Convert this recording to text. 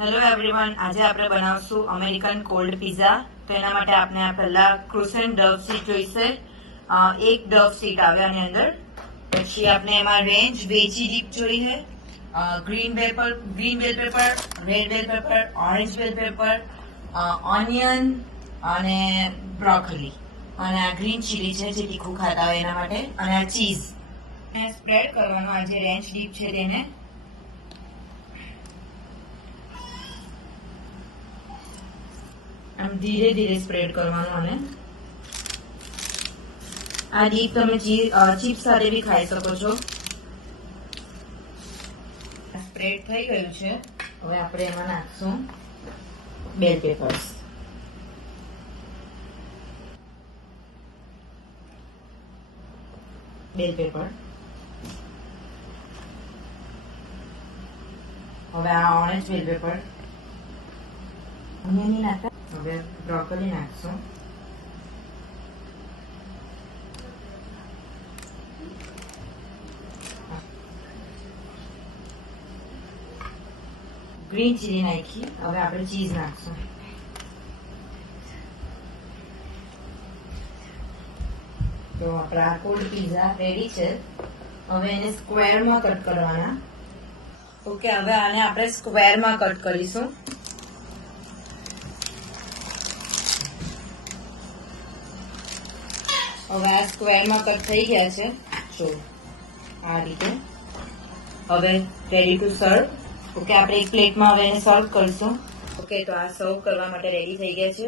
Hello everyone, આજે આપણે બનાવશું અમેરિકન કોલ્ડ પિઝા. તો એના માટે આપણે પહેલા ક્રુસેન્ટ ડવ શીટ જોઈશે. એક ડવ શીટ આવે આની અંદર. પછી આપણે એમાં રેન્જ વેજી ડીપ જોઈએ, ગ્રીન બેલ પેપર, રેડ બેલ પેપર, ઓરેન્જ બેલ પેપર, ઓનિયન અને બ્રોકોલી, અને આ ગ્રીન ચીલી છે જે તીખું ખાતા હોય એના માટે, અને આ ચીઝ. સ્પ્રેડ કરવાનો આ જે રેન્જ ડીપ છે તેને આમ ધીરે ધીરે સ્પ્રેડ કરવાનું. અને આ ડીપ તમે ચિપ્સ સાથે બી ખાઈ શકો છો. સ્પ્રેડ થઈ ગયું છે. હવે આપણે એમાં નાખશું બેલ પેપર્સ. બેલ પેપર. હવે આ ઓરેન્જ બેલ પેપર. ઓનિયન નાખતા. હવે બ્રોકોલી નાખશું. ગ્રીન ચીલી નાખી. હવે આપણે ચીઝ નાખશું. તો આપણા કોલ્ડ પિઝા રેડી છે. હવે એને સ્ક્વેરમાં કટ કરવાના. ઓકે, હવે આને આપણે સ્ક્વેરમાં કટ કરીશું. હવે આ સ્ક્વેરમાં કટ થઈ ગયા છે. જો આ રીતે. હવે રેડી ટુ સર્વ. ઓકે, આપણે એક પ્લેટમાં હવે એને સર્વ કરીશું. ઓકે, તો આ સર્વ કરવા માટે રેડી થઈ ગયા છે.